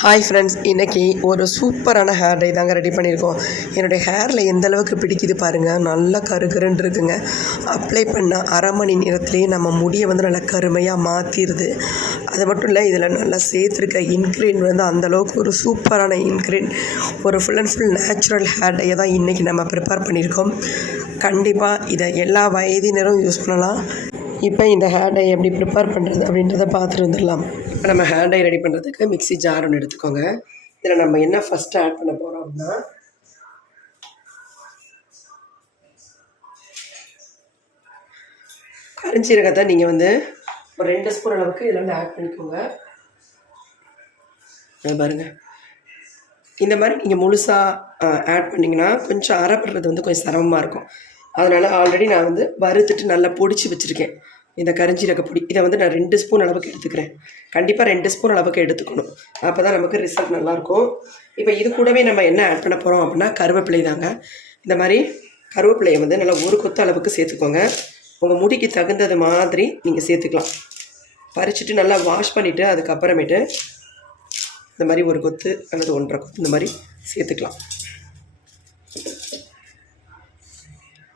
Hi friends இன்றைக்கி ஒரு சூப்பரான ஹேர் டை தாங்க ரெடி பண்ணியிருக்கோம். என்னுடைய ஹேரில் எந்த அளவுக்கு பிடிக்குது பாருங்கள் நல்லா கருகருன்னு இருக்குங்க அப்ளை பண்ண அரை மணி நேரத்துலேயே நம்ம முடியை வந்து நல்லா கருமையாக மாற்றிடுது அது மட்டும் இல்லை இதில் நல்லா சேர்த்துருக்க இன்க்ரீன் வந்து அந்த அளவுக்கு ஒரு சூப்பரான இன்க்ரீன் ஒரு full and full natural hair டையை தான் இன்றைக்கி நம்ம ப்ரிப்பேர் பண்ணியிருக்கோம். கண்டிப்பாக இதை எல்லா வயதினரும் யூஸ் பண்ணலாம். இப்போ இந்த ஹேர் டை எப்படி ப்ரிப்பேர் பண்ணுறது அப்படின்றத பார்த்துட்டு வந்துடலாம். இப்போ நம்ம ஹேண்ட் டை ரெடி பண்ணுறதுக்கு மிக்ஸி ஜார் ஒன்று எடுத்துக்கோங்க. இதில் நம்ம என்ன ஃபஸ்ட்டு ஆட் பண்ண போகிறோம் அப்படின்னா கரிஞ்சீரகத்தை நீங்கள் வந்து ஒரு ரெண்டு ஸ்பூன் அளவுக்கு இதில் வந்து ஆட் பண்ணிக்கோங்க பாருங்கள் இந்த மாதிரி நீங்கள் முழுசாக ஆட் பண்ணிங்கன்னா கொஞ்சம் அரைப்படுறது வந்து கொஞ்சம் சிரமமாக இருக்கும். அதனால் ஆல்ரெடி நான் வந்து வறுத்துட்டு நல்லா பொடிச்சு வச்சுருக்கேன். இந்த கரிஞ்சீரக பொடி. இதை வந்து நான் ரெண்டு ஸ்பூன் அளவுக்கு எடுத்துக்கிறேன். கண்டிப்பாக ரெண்டு ஸ்பூன் அளவுக்கு எடுத்துக்கணும். அப்போ தான் நமக்கு ரிசல்ட் நல்லாயிருக்கும். இப்போ இது கூடவே நம்ம என்ன ஆட் பண்ண போகிறோம் அப்படின்னா கருவேப்பிலை தாங்க. இந்த மாதிரி கருவேப்பிலையை வந்து நல்லா ஒரு கொத்து அளவுக்கு சேர்த்துக்கோங்க. உங்கள் முடிக்கு தகுந்தது மாதிரி நீங்கள் சேர்த்துக்கலாம். பறிச்சுட்டு நல்லா வாஷ் பண்ணிவிட்டு அதுக்கப்புறமேட்டு இந்த மாதிரி ஒரு கொத்து அல்லது ஒன்றரை கொத்து இந்த மாதிரி சேர்த்துக்கலாம்.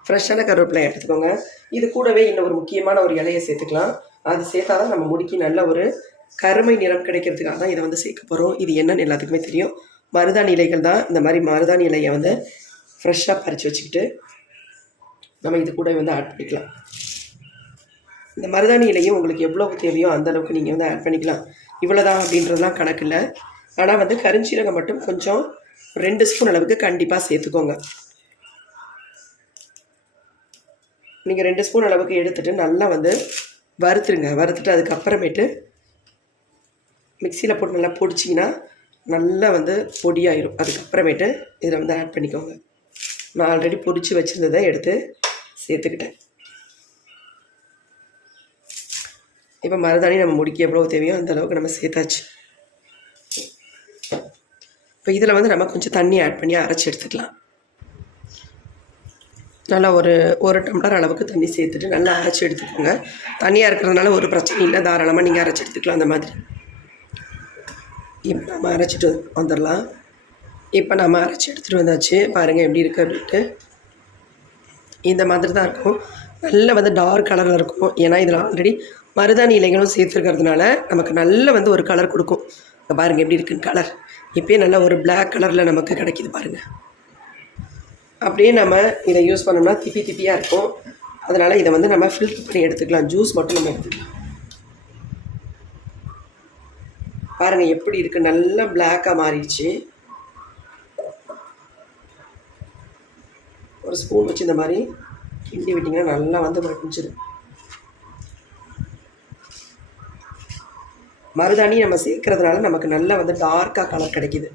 ஃப்ரெஷ்ஷான கருவேப்பிலை எடுத்துக்கோங்க. இது கூடவே இன்னும் ஒரு முக்கியமான ஒரு இலையை சேர்த்துக்கலாம். அது சேர்த்தா தான் நம்ம முடிக்கு நல்ல ஒரு கருமை நிறம் கிடைக்கிறதுக்காக தான் இதை வந்து சேர்க்க போகிறோம் இது என்னன்னு எல்லாத்துக்குமே தெரியும். மருதாணி இலைகள் தான். இந்த மாதிரி மருதாணி இலையை வந்து ஃப்ரெஷ்ஷாக பறித்து வச்சுக்கிட்டு நம்ம இது கூட வந்து ஆட் பண்ணிக்கலாம். இந்த மருதாணி இலையும் உங்களுக்கு எவ்வளோ தேவையோ அந்த அளவுக்கு நீங்கள் வந்து ஆட் பண்ணிக்கலாம். இவ்வளோதான் அப்படின்றதுலாம் கணக்கு இல்லை. ஆனால் வந்து கருஞ்சீரகம் மட்டும் கொஞ்சம் ரெண்டு ஸ்பூன் அளவுக்கு கண்டிப்பாக சேர்த்துக்கோங்க. நீங்கள் ரெண்டு ஸ்பூன் அளவுக்கு எடுத்துகிட்டு நல்லா வந்து வறுத்துருங்க. வறுத்துட்டு அதுக்கப்புறமேட்டு மிக்சியில் போட்டு நல்லா பொடிச்சிங்கன்னா நல்லா வந்து பொடியாயிரும். அதுக்கப்புறமேட்டு இதில் வந்து ஆட் பண்ணிக்கோங்க. நான் ஆல்ரெடி பொடிச்சு வச்சுருந்ததை எடுத்து சேர்த்துக்கிட்டேன். இப்போ மருதாணி நம்ம முடிக்க எவ்வளோ தேவையோ அந்த அளவுக்கு நம்ம சேர்த்தாச்சு. இப்போ இதில் வந்து நம்ம கொஞ்சம் தண்ணி ஆட் பண்ணி அரைச்சி எடுத்துக்கலாம். நல்லா ஒரு ஒரு டம்ளர் அளவுக்கு தண்ணி சேர்த்துட்டு நல்லா அரைச்சி எடுத்துக்கோங்க. தண்ணியாக இருக்கிறதுனால ஒரு பிரச்சனையும் இல்லை. தாராளமாக நீங்கள் அரைச்சி எடுத்துக்கலாம் அந்த மாதிரி. இப்போ நம்ம அரைச்சிட்டு வந்துடலாம். இப்போ நம்ம அரைச்சி எடுத்துகிட்டு வந்தாச்சு. பாருங்கள் எப்படி இருக்குது அப்படின்ட்டு. இந்த மாதிரி தான் இருக்கும். நல்ல வந்து டார்க் கலரில் இருக்கும். ஏன்னா இதில் ஆல்ரெடி மருதாணி இலைகளும் சேர்த்துருக்கிறதுனால நமக்கு நல்ல வந்து ஒரு கலர் கொடுக்கும். பாருங்கள் எப்படி இருக்குன்னு கலர் இப்போயே நல்ல ஒரு பிளாக் கலரில் நமக்கு கிடைக்கிது பாருங்கள் அப்படியே நம்ம இதை யூஸ் பண்ணோம்னா திப்பி திப்பியாக இருக்கும். அதனால் இதை வந்து நம்ம ஃபில்டர் பண்ணி எடுத்துக்கலாம். ஜூஸ் மட்டும் நம்ம எடுத்துக்கலாம். பாருங்கள் எப்படி இருக்குது நல்லா பிளாக்காக மாறிடுச்சு. ஒரு ஸ்பூன் வச்சு இந்த மாதிரி கிண்டி விட்டிங்கன்னா நல்லா வந்து மறைஞ்சிடும் மருதாணி நம்ம சேர்க்கறதுனால நமக்கு நல்லா வந்து டார்க்காக கலர் கிடைக்கிது.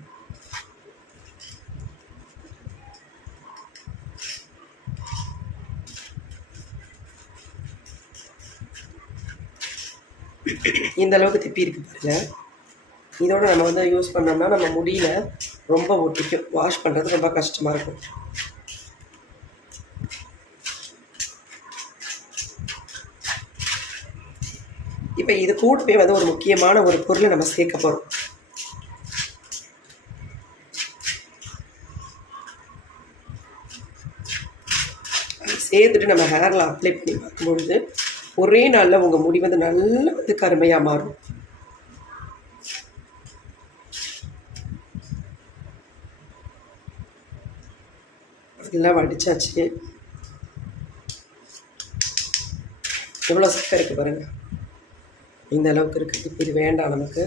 இந்த அளவுக்கு திப்பி இருக்கு பாருங்க. இதோட நம்ம வந்து யூஸ் பண்ணோம்னா நம்ம முடியல ரொம்ப ஒட்டிக்கும். வாஷ் பண்ணுறது ரொம்ப கஷ்டமாக இருக்கும். இப்போ இது கூடவே வந்து ஒரு முக்கியமான ஒரு பொருளை நம்ம சேர்க்க போகிறோம் சேர்த்துட்டு நம்ம ஹேரில் அப்ளை பண்ணி பார்க்கும்பொழுது ஒரே நாளில் உங்கள் முடி வந்து நல்ல வந்து கருமையாக மாறும். எல்லாம் வடிச்சாச்சு. எவ்வளோ சக்கரை இருக்குது பாருங்கள் இந்த அளவுக்கு இருக்குது இப்போ இது வேண்டாம் நமக்கு.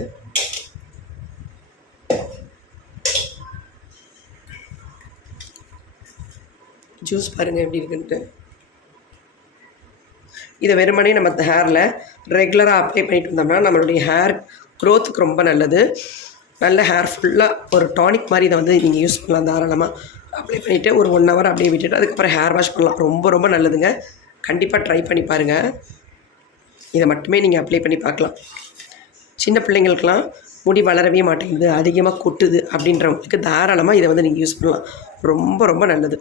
ஜூஸ் பாருங்கள் எப்படி இருக்குன்ட்டு. இதை வெறுமனே நம்ம ஹேரில் ரெகுலராக அப்ளை பண்ணிட்டு வந்தோம்னா நம்மளுடைய ஹேர் க்ரோத்துக்கு ரொம்ப நல்லது. நல்ல ஹேர் ஃபுல்லாக ஒரு டானிக் மாதிரி இதை வந்து நீங்கள் யூஸ் பண்ணலாம் தாராளமாக அப்ளை பண்ணிவிட்டு ஒரு ஒன் ஹவர் அப்படியே விட்டுட்டு அதுக்கப்புறம் ஹேர் வாஷ் பண்ணலாம். ரொம்ப ரொம்ப நல்லதுங்க. கண்டிப்பாக ட்ரை பண்ணி பாருங்கள் இதை மட்டுமே நீங்கள் அப்ளை பண்ணி பார்க்கலாம். சின்ன பிள்ளைங்களுக்கெல்லாம் முடி வளரவே மாட்டேங்குது அதிகமாக கொட்டுது அப்படின்றவங்களுக்கு தாராளமாக இதை வந்து நீங்கள் யூஸ் பண்ணலாம். ரொம்ப ரொம்ப நல்லது.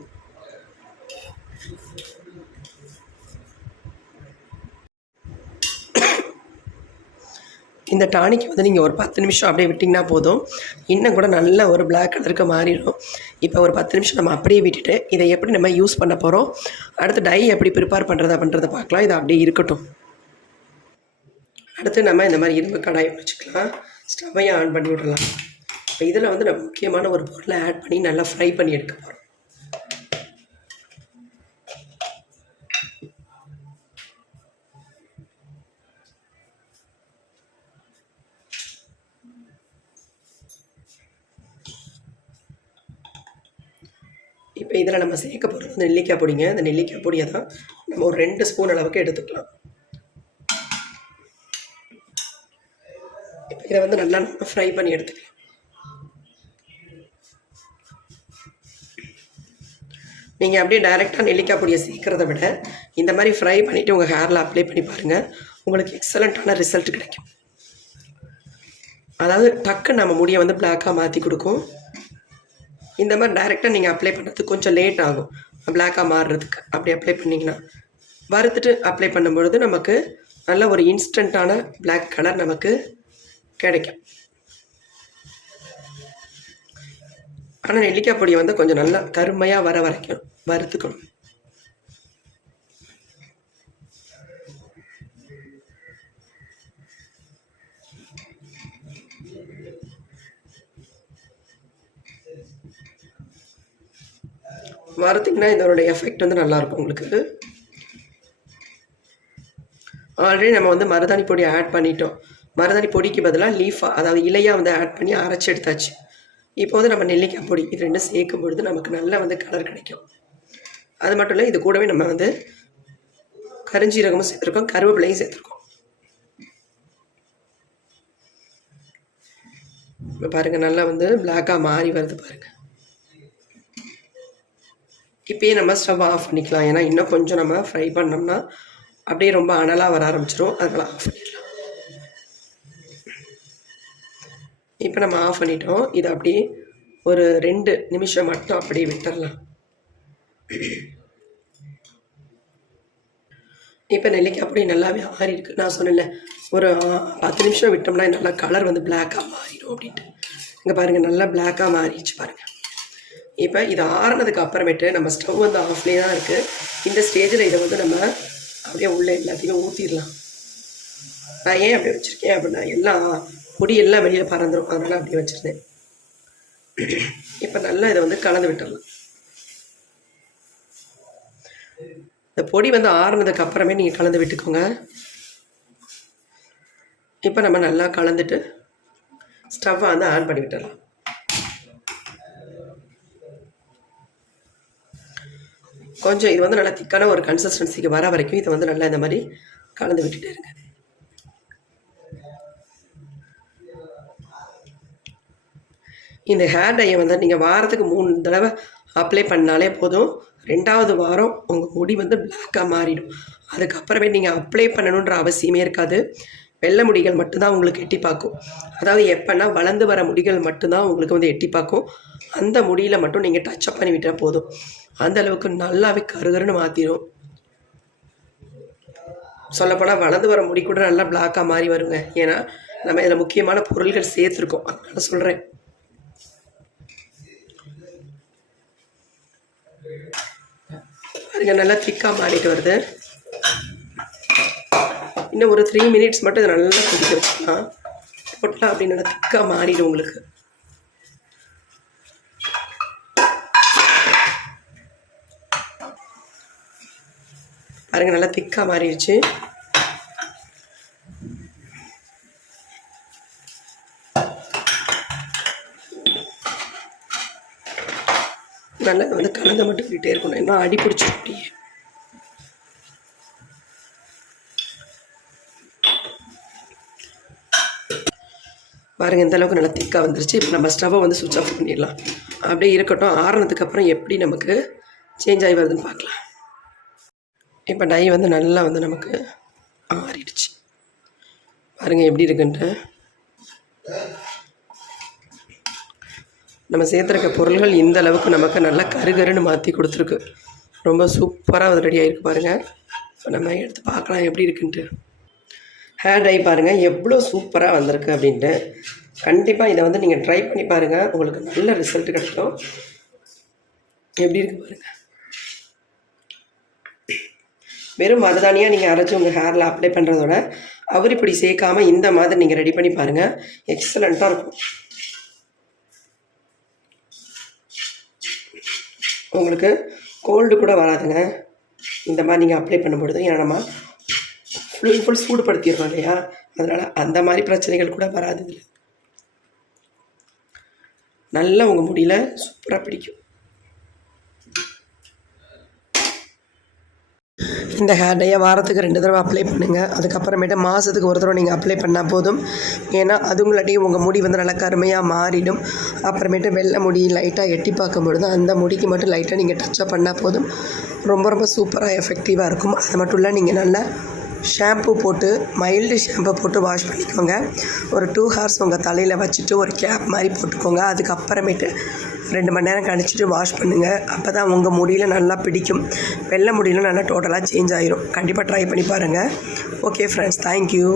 இந்த டானிக் வந்து நீங்கள் ஒரு பத்து நிமிஷம் அப்படியே விட்டிங்கன்னா போதும். இன்னும் கூட நல்ல ஒரு பிளாக் கலருக்கு மாறிடும். இப்போ ஒரு பத்து நிமிஷம் நம்ம அப்படியே விட்டுட்டு இதை எப்படி நம்ம யூஸ் பண்ண போகிறோம் அடுத்து டை எப்படி ப்ரிப்பேர் பண்ணுறதா பண்ணுறதை பார்க்கலாம். இது அப்படியே இருக்கட்டும். அடுத்து நம்ம இந்த மாதிரி இரும்பு கடாயை வச்சுக்கலாம். ஸ்டவ்வையும் ஆன் பண்ணி விடலாம். இப்போ இதில் வந்து நம்ம முக்கியமான ஒரு பொருளை ஆட் பண்ணி நல்லா ஃப்ரை பண்ணி எடுக்க போகிறோம் இப்போ இதில் நம்ம சேர்க்க போகிறது வந்து நெல்லிக்காய் பொடிங்க. இந்த நெல்லிக்காய் பொடியை தான் நம்ம ஒரு ரெண்டு ஸ்பூன் அளவுக்கு எடுத்துக்கலாம். இப்போ இதை வந்து நல்லா நம்ம ஃப்ரை பண்ணி எடுத்துக்கலாம். நீங்கள் அப்படியே டைரெக்டாக நெல்லிக்காய் பொடியை சேர்க்குறத விட இந்த மாதிரி ஃப்ரை பண்ணிவிட்டு உங்கள் ஹேரில் அப்ளை பண்ணி பாருங்கள் உங்களுக்கு எக்ஸலண்ட்டான ரிசல்ட் கிடைக்கும். அதாவது டக்கு நம்ம முடியை வந்து பிளாக்காக மாற்றி கொடுக்கும். இந்த மாதிரி டைரெக்டாக நீங்கள் அப்ளை பண்ணுறதுக்கு கொஞ்சம் லேட் ஆகும். பிளாக்காக மாறுறதுக்கு. அப்படி அப்ளை பண்ணிங்கன்னா வறுத்துட்டு அப்ளை பண்ணும்பொழுது நமக்கு நல்ல ஒரு இன்ஸ்டண்ட்டான பிளாக் கலர் நமக்கு கிடைக்கும். ஆனால் நெல்லிக்காய் பொடியை வந்து கொஞ்சம் நல்லா கருமையாக வர வரைக்கும் வறுத்துக்கணும். வறுத்திங்கன்னா இதோட எஃபெக்ட் வந்து நல்லாயிருக்கும் உங்களுக்கு. ஆல்ரெடி நம்ம வந்து மருதாணி பொடி ஆட் பண்ணிட்டோம். மருதாணி பொடிக்கு பதிலாக லீஃபாக அதாவது இலையாக வந்து ஆட் பண்ணி அரைச்சி எடுத்தாச்சு. இப்போ வந்து நம்ம நெல்லிக்காய் பொடி இது ரெண்டும் சேர்க்கும் பொழுது நமக்கு நல்லா வந்து கலர் கிடைக்கும். அது மட்டும் இல்லை இது கூடவே நம்ம வந்து கருஞ்சீரகமும் சேர்த்துருக்கோம் கருவேப்பிலையும் சேர்த்துருக்கோம். இப்போ பாருங்கள் நல்லா வந்து பிளாக்காக மாறி வருது பாருங்கள் இப்பயே நம்ம ஸ்டவ் ஆஃப் பண்ணிக்கலாம். ஏன்னா இன்னும் கொஞ்சம் நம்ம ஃப்ரை பண்ணோம்னா அப்படியே ரொம்ப அனலாக வர ஆரம்பிச்சிரும். அதனால் ஆஃப் பண்ணிடலாம் இப்போ நம்ம ஆஃப் பண்ணிட்டோம். இதை அப்படியே ஒரு ரெண்டு நிமிஷம் மட்டும் அப்படியே விட்டுறலாம். இப்போ நெல்லிக்காய் அப்படியே நல்லாவே ஆறி இருக்கு நான் சொன்னேன்ல ஒரு பத்து நிமிஷம் விட்டோம்னா நல்லா கலர் வந்து பிளாக்காக மாறிடும் அப்படின்ட்டு. இங்கே பாருங்கள் நல்லா பிளாக்காக மாறிடுச்சு பாருங்கள் இப்போ இது ஆறுனதுக்கு அப்புறமேட்டு நம்ம ஸ்டவ் வந்து ஆஃப்லேயே தான் இருக்குது இந்த ஸ்டேஜில் இதை வந்து நம்ம அப்படியே உள்ளே எல்லாத்தையும் ஊற்றிடலாம் நான் ஏன் அப்படி வச்சுருக்கேன் அப்படின்னா எல்லாம் பொடி எல்லாம் வெளியில் பறந்துடும் அதனால் அப்படியே வச்சுருந்தேன். இப்போ நல்லா இதை வந்து கலந்து விட்டுடலாம். இந்த பொடி வந்து ஆறுனதுக்கு அப்புறமே நீங்கள் கலந்து விட்டுக்கோங்க. இப்போ நம்ம நல்லா கலந்துட்டு ஸ்டவ்வை வந்து ஆன் பண்ணி விட்டுடலாம். கொஞ்சம் இது வந்து நல்லா திக்கான ஒரு கன்சிஸ்டன்சிக்கு வர வரைக்கும் இதை வந்து நல்லா இந்த மாதிரி கலந்து விட்டுட்டே இருங்க. இந்த ஹேர் டையை வந்து நீங்கள் வாரத்துக்கு மூணு தடவை அப்ளை பண்ணாலே போதும். ரெண்டாவது வாரம் உங்கள் முடி வந்து பிளாக்காக மாறிடும். அதுக்கப்புறமே நீங்கள் அப்ளை பண்ணணுன்ற அவசியமே இருக்காது. வெள்ளை முடிகள் மட்டும்தான் உங்களுக்கு எட்டி பார்க்கும். அதாவது எப்போன்னா வளர்ந்து வர முடிகள் மட்டும்தான் உங்களுக்கு வந்து எட்டி பார்க்கும். அந்த முடியில் மட்டும் நீங்கள் டச்சப் பண்ணி விட்டால் போதும். அந்த அளவுக்கு நல்லாவே கருகருன்னு மாற்றிடும் சொல்லப்போனால் வளர்ந்து வர முடி கூட நல்லா பிளாக்காக மாறி வருங்க. ஏன்னா நம்ம இதில் முக்கியமான பொருள்கள் சேர்த்துருக்கோம். அதனால் சொல்கிறேன் பாருங்க நல்லா திக்காக மாறிட்டு வருது. இன்னும் ஒரு த்ரீ மினிட்ஸ் மட்டும் இதை நல்லா கொதிக்க வச்சுக்கலாம். போட்டால் அப்படி நல்லா திக்காக மாறிடும் உங்களுக்கு. பாருங்க நல்லா திக்காக மாறிடுச்சு. நல்லா வந்து கலந்த மட்டும் விட்டே இருக்கணும். இன்னும் அடி பிடிச்சி பாருங்கள் இந்த அளவுக்கு நல்லா திக்காக வந்துருச்சு. இப்போ நம்ம ஸ்டவ்வை வந்து சுவிட்ச் ஆஃப் பண்ணிடலாம். அப்படியே இருக்கட்டும். ஆறுனதுக்கப்புறம் எப்படி நமக்கு சேஞ்ச் ஆகி வருதுன்னு பார்க்கலாம். இப்போ டை வந்து நல்லா வந்து நமக்கு ஆறிடுச்சு. பாருங்கள் எப்படி இருக்குன்ட்டு. நம்ம சேர்த்துருக்க பொருள்கள் இந்த அளவுக்கு நமக்கு நல்லா கருகருன்னு மாற்றி கொடுத்துருக்கு. ரொம்ப சூப்பராக அது ரெடி ஆகிருக்கு பாருங்கள் இப்போ நம்ம எடுத்து பார்க்கலாம் எப்படி இருக்குன்ட்டு. ஹேர் டை பாருங்கள் எவ்வளோ சூப்பராக வந்திருக்கு அப்படின்ட்டு. கண்டிப்பாக இதை வந்து நீங்கள் ட்ரை பண்ணி பாருங்கள் உங்களுக்கு நல்ல ரிசல்ட் கிடைக்கும். எப்படி இருக்கு பாருங்கள் வெறும் மருதாணியாக நீங்கள் அரைச்சி உங்கள் ஹேரில் அப்ளை பண்ணுறதோட அவர் இப்படி சேர்க்காமல் இந்த மாதிரி நீங்கள் ரெடி பண்ணி பாருங்கள் எக்ஸலண்ட்டாக இருக்கும். உங்களுக்கு கோல்டு கூட வராதுங்க. இந்த மாதிரி நீங்கள் அப்ளை பண்ணும்பொழுது ஏன்னா நம்ம ஃபுல் அண்ட் ஃபுல் சூடுபடுத்திடுறோம் இல்லையா? அதனால் அந்த மாதிரி பிரச்சனைகள் கூட வராது இதில் நல்லா உங்கள் முடியல சூப்பராக பிடிக்கும். இந்த ஹேர் டையை வாரத்துக்கு ரெண்டு தடவை அப்ளை பண்ணுங்கள் அதுக்கப்புறமேட்டு மாதத்துக்கு ஒரு தடவை நீங்கள் அப்ளை பண்ணால் போதும். ஏன்னா அதுங்களாட்டியும் உங்கள் முடி வந்து நல்லா கருமையாக மாறிடும். அப்புறமேட்டு வெள்ளை முடி லைட்டாக எட்டி பார்க்கும் பொழுது அந்த முடிக்கு மட்டும் லைட்டாக நீங்கள் டச்சப் பண்ணால் போதும். ரொம்ப ரொம்ப சூப்பராக எஃபெக்டிவாக இருக்கும். அது மட்டும் இல்லை நீங்கள் நல்லா ஷாம்பு போட்டு மைல்டு ஷாம்பு போட்டு வாஷ் பண்ணிக்கோங்க. ஒரு டூ ஹார்ஸ் உங்கள் தலையில் வச்சுட்டு ஒரு கேப் மாதிரி போட்டுக்கோங்க. அதுக்கப்புறமேட்டு ரெண்டு மணி நேரம் கழிச்சிட்டு வாஷ் பண்ணுங்கள் அப்போ தான் உங்கள் முடியில் நல்லா பிடிக்கும். வெள்ளை முடியல நல்லா டோட்டலாக சேஞ்ச் ஆயிரும். கண்டிப்பாக ட்ரை பண்ணி பாருங்கள் ஓகே ஃப்ரெண்ட்ஸ் தேங்க்யூ